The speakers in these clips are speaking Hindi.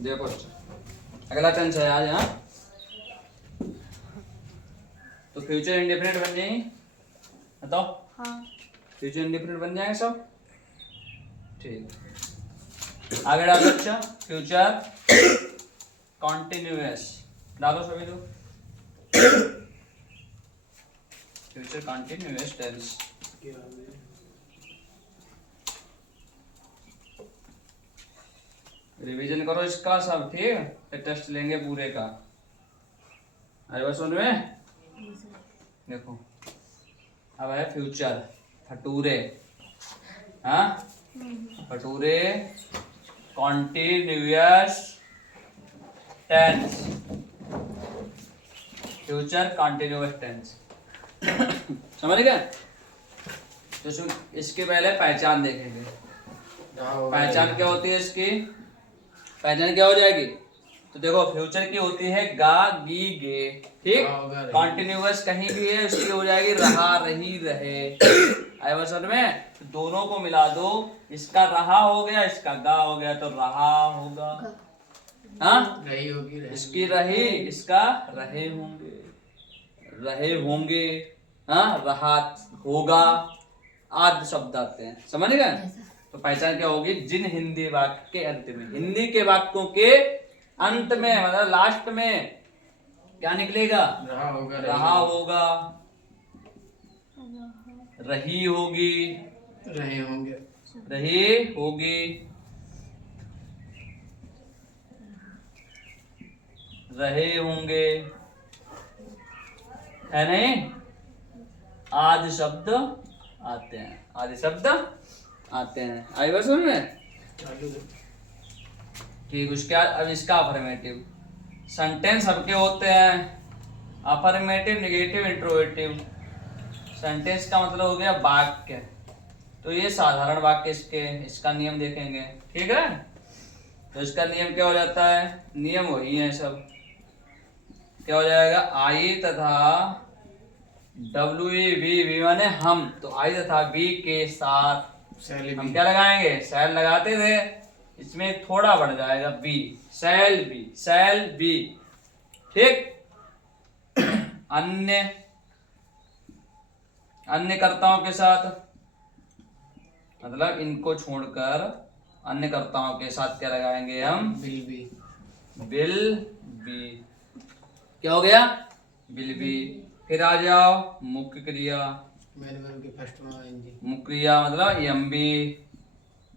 देखो अच्छा अगला टेंस है आज। हाँ तो फ्यूचर इंडेफिनिट बन जाएंगे, बताओ। हाँ। फ्यूचर इंडेफिनिट बन जाएंगे सब, ठीक। आगे डालो अच्छा फ्यूचर कॉन्टिन्यूअस डालो सभी लोग। फ्यूचर कॉन्टिन्यूअस टेंस रिवीजन करो इसका सब, ठीक है। फिर टेस्ट लेंगे पूरे का। अरे बस समझ में देखो, अब है फ्यूचर फटूरे। हाँ फटूरे continuous tense, future continuous tense. समझ गए? तो इसके पहले पहचान देखेंगे। पहचान क्या होती है इसकी? पहचान क्या हो जाएगी? तो देखो फ्यूचर की होती है गा गी गे, ठीक। कॉन्टिन्यूअस कहीं भी है उसकी हो जाएगी रहा रही रहे। आए बस समझ में? तो दोनों को मिला दो, इसका रहा हो गया इसका गा हो गया, तो रहा होगा। हाँ रही होगी, इसकी रही इसका रहे होंगे, रहे होंगे। हाँ रहा होगा आदि शब्द आते हैं, समझ गए? तो पहचान क्या होगी? जिन हिंदी वाक्य के अंत में, हिंदी के वाक्यों के अंत में मतलब लास्ट में क्या निकलेगा? रहा होगा, रहा होगा, रही होगी, रहे होंगे, रही होगी, रहे होंगे, है नहीं? आदि शब्द आते हैं, आदि शब्द आते हैं। आई बात समझ में? ठीक। उसके बाद अब इसका अफर्मेटिव सेंटेंस सबके होते हैं, अफर्मेटिव नेगेटिव इंट्रोगेटिव। सेंटेंस का मतलब हो गया वाक्य, तो ये साधारण वाक्य इसके, इसका नियम देखेंगे, ठीक है। तो इसका नियम क्या हो जाता है? नियम वही है सब। क्या हो जाएगा? आई तथा डब्ल्यू वी वी माने हम, तो आई तथा वी के साथ हम क्या लगाएंगे? शैल लगाते थे, इसमें थोड़ा बढ़ जाएगा be, shall be, shall be, ठीक। अन्य अन्य कर्ताओं के साथ मतलब इनको छोड़कर अन्य कर्ताओं के साथ क्या लगाएंगे हम? Will be, will be. क्या हो गया? Will be. फिर आ जाओ मुख्य क्रिया। मेन वर्ब के फर्स्ट में आएंगे। मुख्य क्रिया मतलब एम बी,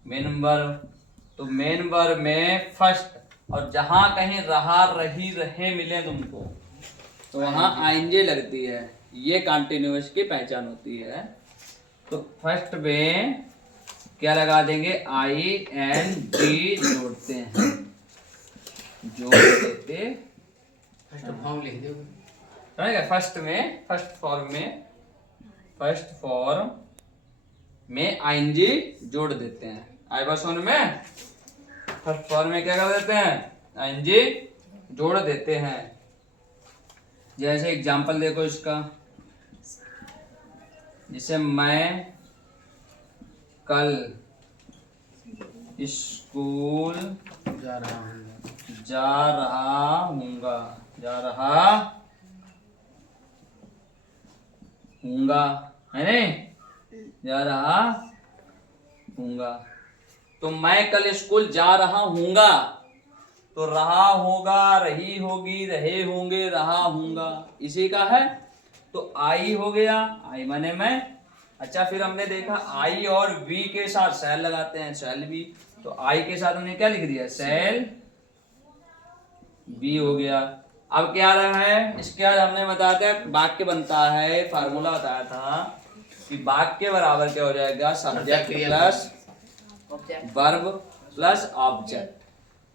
मेन वर्ब। तो मेन वर्ब में फर्स्ट, और जहां कहीं रहा रही रहे मिले तुमको तो वहां आईएनजी लगती है, ये कॉन्टिन्यूअस की पहचान होती है। तो फर्स्ट में क्या लगा देंगे? आई एन जी जोड़ते हैं, जोड़ देते फर्स्ट फॉर्म लिख दो। फर्स्ट में, फर्स्ट फॉर्म में आईएनजी जोड़ देते हैं। आई बात समझ में? फर्स्ट फॉर्म में क्या कर देते हैं? आईएनजी जोड़ देते हैं। जैसे एग्जांपल देखो इसका, जैसे मैं कल स्कूल जा रहा हूँ, जा रहा हूँगा, जा रहा हूँगा, है नहीं? जा रहा हूँगा। तो मैं कल स्कूल जा रहा हूँगा, तो रहा होगा, रही होगी, रहे होंगे, रहा हूँगा, इसी का है। तो आई हो गया, आई माने मैं। अच्छा फिर हमने देखा आई और वी के साथ शैल लगाते हैं, शैल बी। तो आई के साथ हमने क्या लिख दिया? शैल बी हो गया। अब क्या रहा है? इसके बाद हमने बताया था वाक्य बनता है, फार्मूला बताया था कि वाक्य बराबर क्या हो जाएगा? Subject plus verb plus object.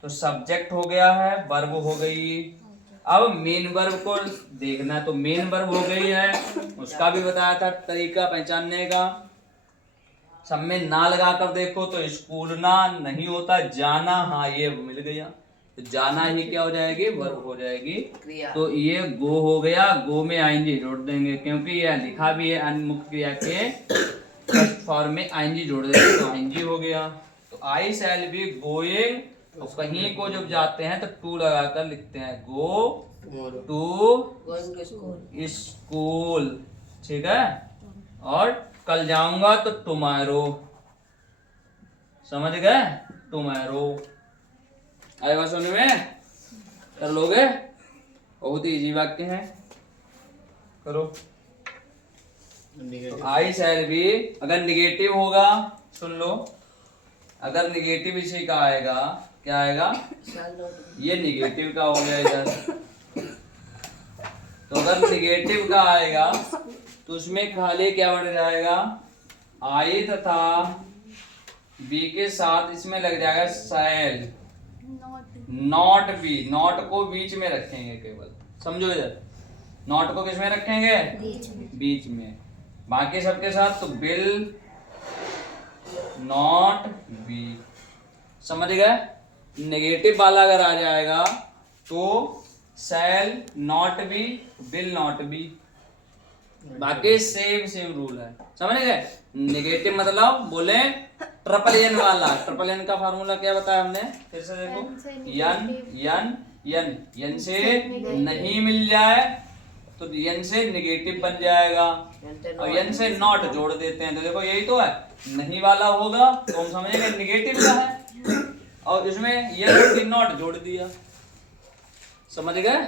तो सब्जेक्ट हो गया है, वर्ब हो गई। अब मेन वर्ब को देखना, तो मेन वर्ब हो गई है, उसका भी बताया था तरीका पहचानने का। सब में ना लगा कर देखो तो स्कूल ना नहीं होता, जाना हाँ ये मिल गया, तो जाना ही क्या हो जाएगी? वर्ब हो जाएगी। तो ये गो हो गया, गो में आईएनजी जोड़ देंगे क्योंकि यह लिखा भी है अन्य मुख्य क्रिया के फर्स्ट फॉर्म में आईएनजी जोड़ देंगे, तो आईएनजी हो गया। तो आई शैल बी गोइंग और कहीं को जब जाते हैं तो टू लगाकर लिखते हैं, गो टुमारो। टू स्कूल, ठीक है। और कल जाऊंगा तो टुमारो, समझ गए, टुमारो। आएगा सुनने में, कर लोगे, बहुत इजी वाक्य है, करो। तो आई शैल बी, अगर निगेटिव होगा, सुन लो, अगर निगेटिव इसी का आएगा, क्या आएगा, ये निगेटिव का हो गया इधर। तो अगर निगेटिव का आएगा तो उसमें खाली क्या बन जाएगा, आई तथा बी के साथ इसमें लग जाएगा शैल, नॉट बी, नॉट को बीच में रखेंगे केवल, समझो इधर, नॉट को किस में रखेंगे, बीच में, बाकी सबके साथ तो विल नॉट बी, समझ गए। नेगेटिव वाला अगर आ जाएगा तो shall not be, will not be, बाकी सेम रूल है, समझ गए। नेगेटिव मतलब बोले ट्रिपल एन वाला, ट्रिपल एन का फार्मूला क्या बताया हमने, फिर से देखो, यन यन यन, यन से नहीं मिल जाए तो यन से निगेटिव बन जाएगा, और यन से नॉट जोड़ देते हैं तो देखो यही तो है, नहीं वाला होगा तो हम समझेंगे निगेटिव का है, और इसमें यन नॉट जोड़ दिया, समझ गए,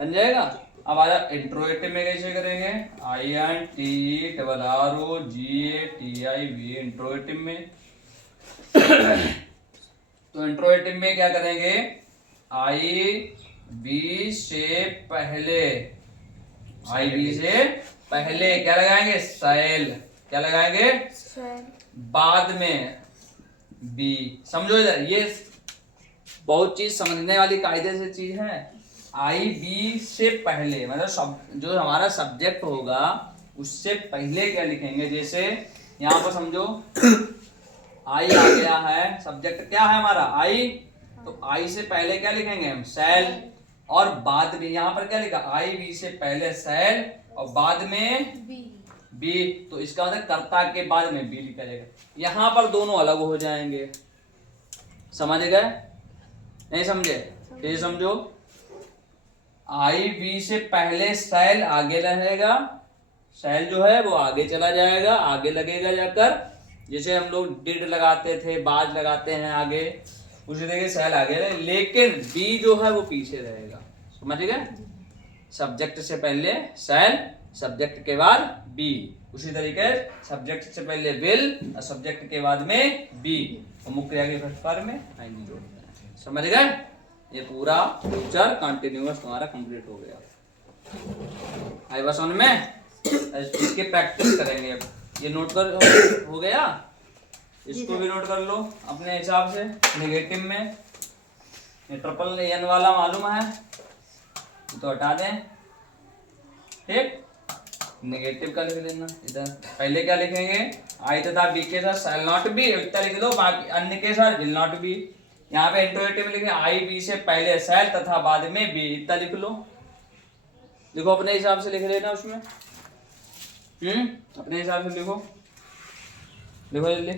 बन जाएगा। अब आजा इंट्रोगेटिव में कैसे करेंगे, I N T double R O G A T I V, interrogative में। तो इंट्रोगेटिव में क्या करेंगे, आई बी से पहले, आई बी से पहले क्या लगाएंगे, शैल, क्या लगाएंगे, बाद में बी, समझो इधर, ये बहुत चीज समझने वाली कायदे से चीज है। आई बी से पहले मतलब जो हमारा सब्जेक्ट होगा उससे पहले क्या लिखेंगे, जैसे यहाँ पर समझो आई आ गया है, सब्जेक्ट क्या है हमारा, आई, तो आई से पहले क्या लिखेंगे हम, शैल, और बाद में यहाँ पर क्या लिखा, आई बी से पहले शैल और बाद में बी, तो इसका मतलब कर्ता के बाद में बी लिखा जाएगा। यहाँ पर दोनों अलग हो जाएंगे, समझ गए, नहीं समझे, ये समझो, आई बी से पहले शैल आगे रहेगा, शैल जो है वो आगे चला जाएगा, आगे लगेगा जाकर, जैसे हम लोग डिड लगाते थे, बाज लगाते हैं आगे, उसी तरीके शैल आगे रहे, लेकिन बी जो है वो पीछे रहेगा, समझ गए, सब्जेक्ट से पहले शैल, सब्जेक्ट के बाद बी, उसी तरीके सब्जेक्ट से पहले विल और सब्जेक्ट के बाद में बी, और मुख्य क्रिया के फर्स्ट फॉर्म में आएंगे जोड़ते हैं, समझ गए। ये पूरा फ्यूचर कंटिन्यूअस तुम्हारा कंप्लीट हो गया। आई बस में इसकी प्रैक्टिस करेंगे, अब ये नोट कर, हो गया, इसको भी नोट कर लो अपने हिसाब से। नेगेटिव में ये ट्रिपल एन वाला मालूम है तो हटा दें, ठीक, नेगेटिव का लिख लेना इधर, पहले क्या लिखेंगे, आई तथा बी के साथ शैल नॉट बी, इतना लिख लो, बाकी अन्य के साथ विल नॉट बी। यहाँ पे इंट्रोगेटिव में लिखे आई बी से पहले शैल तथा बाद में बी, इतना लिख लो, लिखो अपने हिसाब से लिख लेना उसमें, अपने हिसाब से लिखो, लिखो जल्दी।